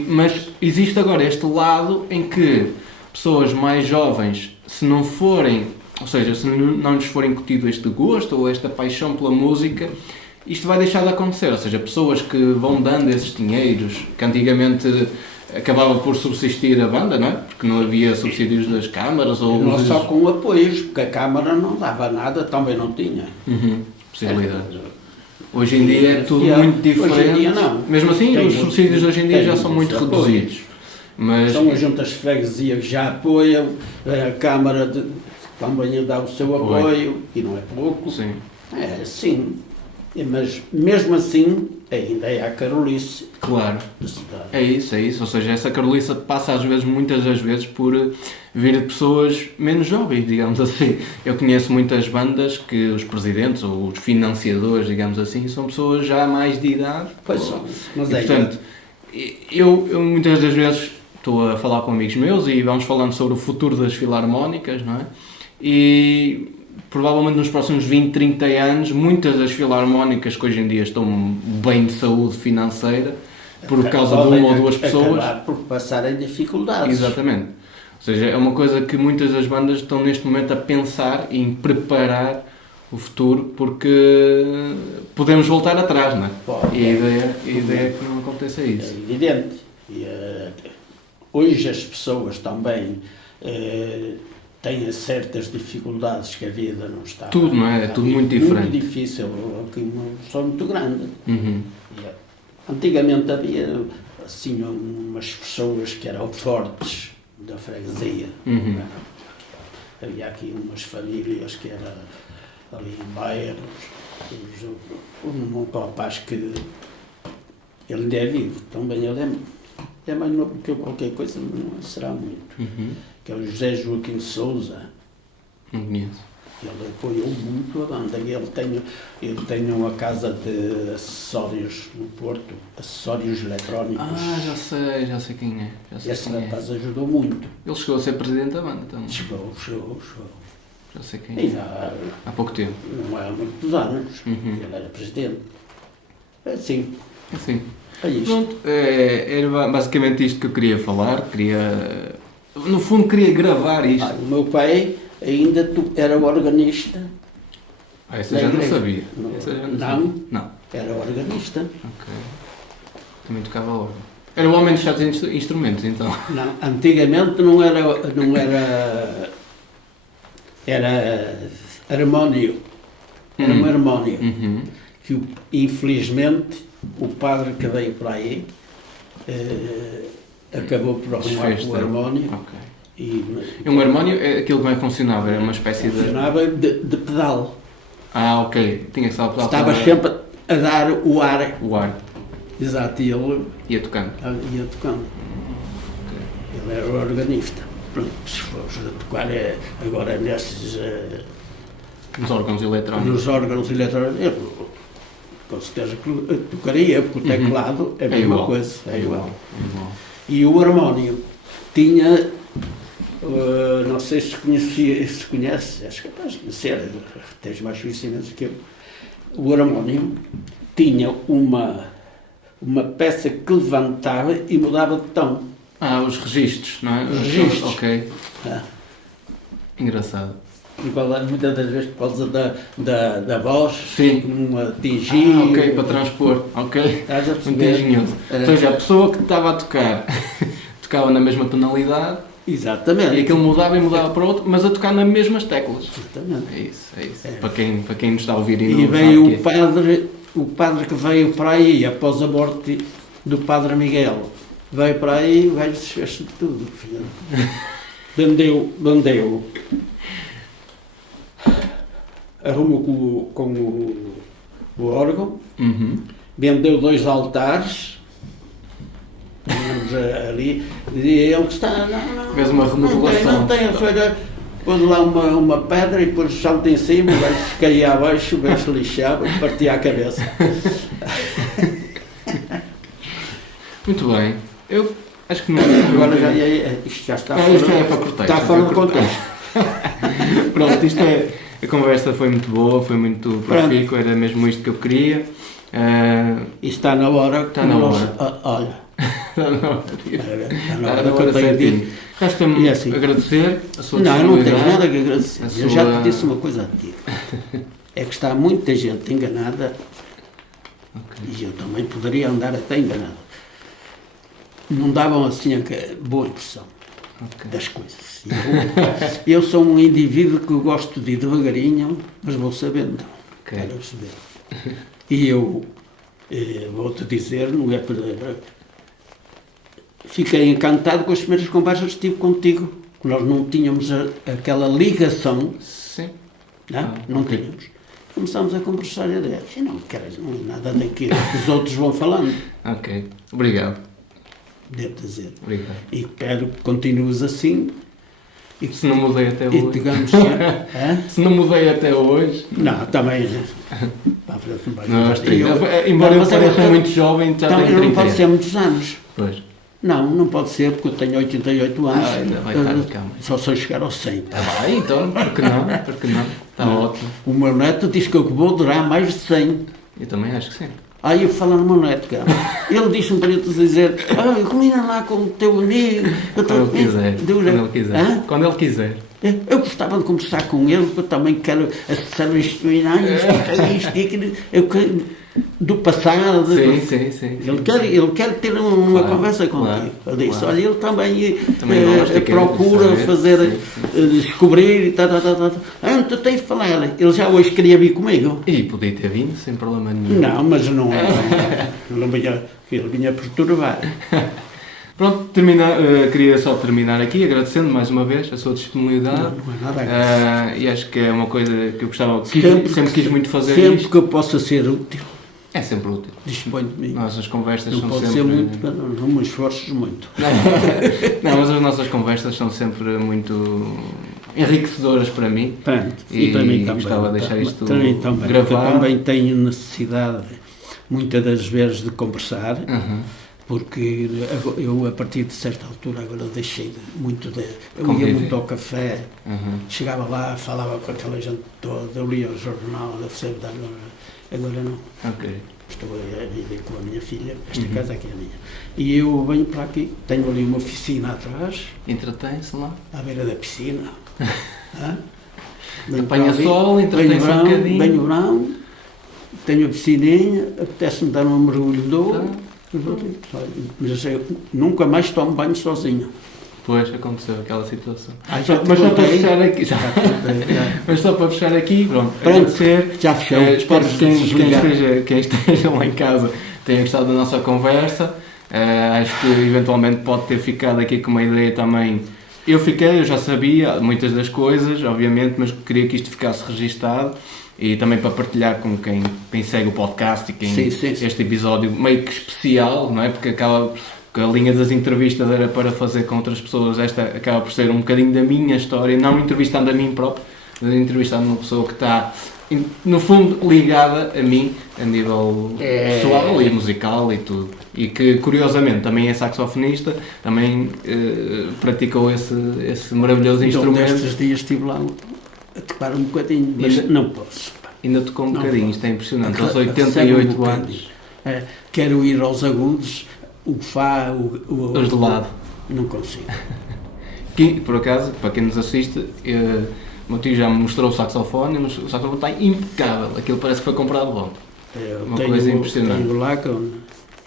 Mas existe agora este lado em que pessoas mais jovens, se não forem, ou seja, se não lhes for incutido este gosto ou esta paixão pela música, isto vai deixar de acontecer. Ou seja, pessoas que vão dando esses dinheiros, que antigamente acabava por subsistir a banda, não é? Porque não havia subsídios das câmaras ou... Não só com apoios, porque a Câmara não dava nada, também não tinha. Possibilidades. Hoje em dia é tudo Yeah. muito diferente. Hoje em dia não. Mesmo assim, Tem os muito- subsídios hoje em dia tem já são muito muitos reduzidos. Mas, São as juntas de freguesia que já apoiam, a Câmara também dá o seu apoio, e não é pouco. sim, É, sim. Mas mesmo assim, ainda é a carolice claro. da cidade. É isso. Ou seja, essa caroliça passa às vezes, muitas das vezes, por vir de pessoas menos jovens, digamos assim. Eu conheço muitas bandas que os presidentes ou os financiadores, digamos assim, são pessoas já mais de idade. Pois são. Mas E, é portanto, eu muitas das vezes estou a falar com amigos meus e vamos falando sobre o futuro das filarmónicas, não é? E provavelmente nos próximos 20, 30 anos, muitas das filarmónicas que hoje em dia estão bem de saúde financeira, por causa de uma ou duas pessoas. Acabar por passarem dificuldades. Exatamente. Ou seja, é uma coisa que muitas das bandas estão neste momento a pensar em preparar o futuro, porque podemos voltar atrás, não é? Pode. E a ideia é que não aconteça É isso. evidente. E, hoje as pessoas também têm certas dificuldades que a vida não está. Tudo, não é? É tudo muito diferente. Muito difícil, aqui uma pessoa muito grande. Uhum. Antigamente havia assim umas pessoas que eram fortes da freguesia. Uhum. Havia aqui umas famílias que eram ali em bairros. Um rapaz que ele ainda é vivo, também ele é mais novo que eu, qualquer coisa, mas não será muito. Uhum. Que é o José Joaquim de Souza. Não conheço. Ele apoiou muito a banda. Ele tem uma casa de acessórios no Porto, acessórios eletrónicos. Ah, já sei quem é. Já sei Esse quem é. rapaz ajudou muito. Ele chegou a ser presidente da banda também. Chegou. Já sei quem E é. já Há pouco tempo. não há muitos anos. Uhum. Ele era presidente. Assim, Assim. é isto. Pronto, era basicamente isto que eu queria falar. No fundo, queria gravar isto. O meu pai ainda era organista. Essa da já não igreja. sabia. Não. Essa já não Não? sabia. Não. Era organista. Ok. Também tocava órgão. Era o homem dos chatos instrumentos, então. Não, antigamente não era. Era harmónio. Era um harmónio. Uhum. Que infelizmente o padre que veio para aí acabou por arrumar Desfez-te. o harmónio Ok. e Um harmónio, aquilo como é que funcionava? Era uma espécie de... funcionava de pedal. Ah, ok. Tinha que estar a pedal. Estava para sempre a dar o ar. o ar. Exato, e ele Ia tocando. ia tocando. Ele era o organista. Pronto, se fores a tocar agora nesses, Nos órgãos eletrónicos. nos órgãos eletrónicos, eu com certeza que tocaria, porque o teclado é a mesma igual. coisa. É igual. E o harmónio tinha, não sei se conhece, acho que é capaz de conhecer, tens mais conhecimentos que eu. O harmónio tinha uma peça que levantava e mudava de tom. Ah, os registros, não é? Os registros. Ok. Ah. Engraçado. Muitas das vezes por causa da voz, Sim. não atingia. Ah, ok, para transpor. Ok. Estás a Muito perceber? engenhoso. Ou seja, a pessoa que estava a tocar tocava na mesma tonalidade Exatamente. e aquilo mudava e mudava para outro, mas a tocar nas mesmas teclas. Exatamente. É isso. Para quem nos está a ouvir e E não veio sabe o padre que veio para aí após a morte do padre Miguel. Veio para aí e o gajo desfez-se de tudo. Vendeu. Arrumou com o órgão, Uhum. vendeu 2 altares. Ali, e ele que está. Não, Fez uma remodelação. Não tem a feira. Pôs lá uma pedra e pôs o salto em cima, o gajo caía abaixo, o gajo se lixava e partia a cabeça. Muito bem. Eu acho que não. Agora isto já está Isto já é para cortar. Está isto é fora para de cortar. contexto. Pronto, isto é. A conversa foi muito boa, foi muito profícua, era mesmo isto que eu queria. E está na hora. Está na hora. Olha. Está na hora. Está na Está hora na que eu hora tenho certinho. dito. Resta-me E assim? agradecer a sua Não, eu não tenho disponibilidade. nada que agradecer. A Eu já sua- te disse uma coisa a ti. É que está muita gente enganada Ok. e eu também poderia andar até enganado. não davam assim a boa impressão Ok. das coisas. Eu sou um indivíduo que gosto de ir devagarinho, mas vou sabendo. Ok. Quero perceber. E eu vou-te dizer, não é para... Fiquei encantado com as primeiras conversas que tive contigo, que nós não tínhamos aquela ligação, Sim. não ok. tínhamos. Começámos a conversar e eu disse, não, queres, não é nada daquilo que os outros vão falando, Ok. Obrigado. devo dizer. Obrigado. E quero que continues assim e que Se não mudei até e hoje. digamos hã? Se não mudei até hoje. Não, também. Para a frente não vai. Não, Mas embora eu mas pareça eu- muito jovem, já Também tenho não 30. pode ser muitos anos. Pois. Não pode ser, porque eu tenho 88 anos. Ainda vai estar cá. Só se eu chegar aos 100. Vai, então, por que não? Por que não? Está Não. ótimo. O meu neto diz que eu vou durar mais de 100. Eu também acho que sim. Aí eu falo no meu neto, cara. Ele disse-me para eu te dizer: combina lá com o teu amigo. Quando ele quiser. Deus, Quando ele quiser. Hã? Quando ele quiser. Eu gostava de conversar com ele, porque eu também quero acessar isto e isto e aquilo. Eu quero- do passado. Sim. Ele quer ter uma Claro, conversa contigo. claro, Eu disse, claro. olha, ele também, Também gosta, quer procura saber. fazer, Sim. descobrir e tal. Tu tens de falar. Ele já hoje queria vir comigo. E podia ter vindo sem problema nenhum. Não, mas não é. Ele vinha perturbar. Pronto, queria só terminar aqui agradecendo mais uma vez a sua disponibilidade. Não é nada a agradecer. E acho que é uma coisa que eu gostava, Sempre sempre quis muito fazer Sempre isto. que eu possa ser útil, É sempre útil. disponho de mim. Nossas conversas Não são pode sempre... ser muito, mas não me esforços muito. Não, mas as nossas conversas são sempre muito enriquecedoras para mim. Pronto. E para mim também. gostava de deixar isto Para mim também. gravado. Eu também tenho necessidade, muitas das vezes, de conversar, Uhum. porque eu, a partir de certa altura, agora deixei muito de... Eu Conviver. ia muito ao café, Uhum. chegava lá, falava com aquela gente toda, eu lia o jornal, agora não. Ok. Estou a viver com a minha filha, esta casa aqui é minha. E eu venho para aqui, tenho ali uma oficina atrás, Entretém-se lá. à beira da piscina. Hã? Venho Apanha para ali, sol, entretém-se um bocadinho. Venho verão, tenho a piscininha, apetece-me dar um mergulho de ouro. Tá. Mas eu nunca mais tomo banho sozinho. Depois aconteceu aquela situação. Já te Mas só para contei. fechar aqui, Já. mas só para fechar aqui, pronto, Pronto, agradecer. já fechei. Espero que quem Desligar. esteja lá em casa tenha gostado da nossa conversa. Acho que eventualmente pode ter ficado aqui com uma ideia também. Eu já sabia muitas das coisas, obviamente, mas queria que isto ficasse registado e também para partilhar com quem segue o podcast e quem Sim. este episódio meio que especial, não é? Porque acaba que a linha das entrevistas era para fazer com outras pessoas, esta acaba por ser um bocadinho da minha história, não entrevistando a mim próprio, mas entrevistando uma pessoa que está, no fundo, ligada a mim, a nível pessoal e musical e tudo. E que, curiosamente, também é saxofonista, também praticou esse maravilhoso Então, instrumento. nestes dias estive lá a tocar um bocadinho, mas Ainda- não posso. pá. Ainda tocou um Não bocadinho, posso. isto é impressionante, aos Recebe 88 um bocadinho. anos, Quero ir aos agudos, o Fá, os de lado. Não consigo. Que, por acaso, para quem nos assiste, o meu tio já me mostrou o saxofone, mas o saxofone está impecável, aquilo parece que foi comprado bom. Eu Uma coisa impressionante. Tenho lá,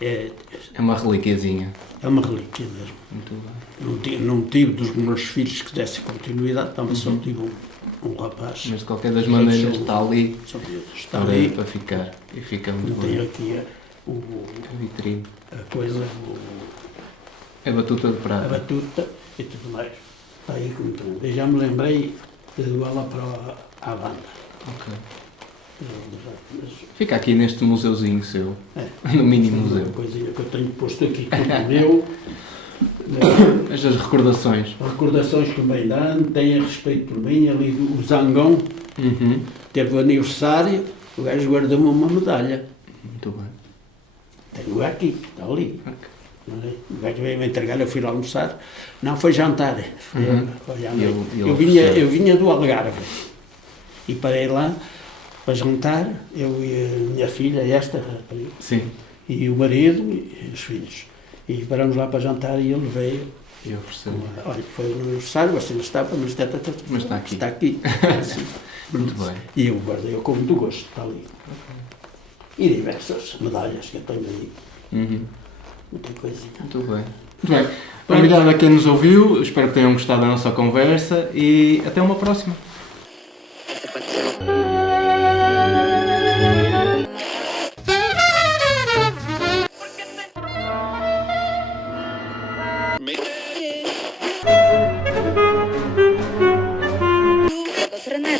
é É uma relíquiazinha. uma relíquia mesmo. Muito bem. Não tive dos meus filhos que desse continuidade, também só tive um rapaz. Mas de qualquer das maneiras está ali Só Deus. Está para, ali. para ficar e fica Eu muito tenho bem. aqui A vitrine. a coisa, É batuta de a prata. batuta e tudo mais. Está aí com tudo. Eu já me lembrei de doá-la para a banda. Ok. Mas, Fica aqui neste museuzinho seu, é, no mini uma museu. coisinha que eu tenho posto aqui, tudo meu. Estas recordações. Recordações que me dão, tem a respeito por mim, ali o Zangão, Uhum. teve o aniversário, o gajo guardou-me uma medalha. Muito bem. Tenho aqui, está ali. Ok. O gajo veio-me entregar, eu fui lá almoçar. Não, foi jantar. Foi, Uhum. foi à E noite. ele Eu vinha do Algarve e parei lá para jantar, eu e a minha filha, esta rapariga, Sim. e o marido e os filhos. E paramos lá para jantar e ele veio. E eu percebo. Olha, foi no aniversário, você não estava, mas Mas está aqui. Está aqui. Assim. Muito bem. E eu guardei-o com muito gosto, está ali. E diversas medalhas que eu tenho aí, Uhum. muita coisinha. Muito bem. Muito bem. Obrigado a quem nos ouviu, espero que tenham gostado da nossa conversa e até uma próxima. René.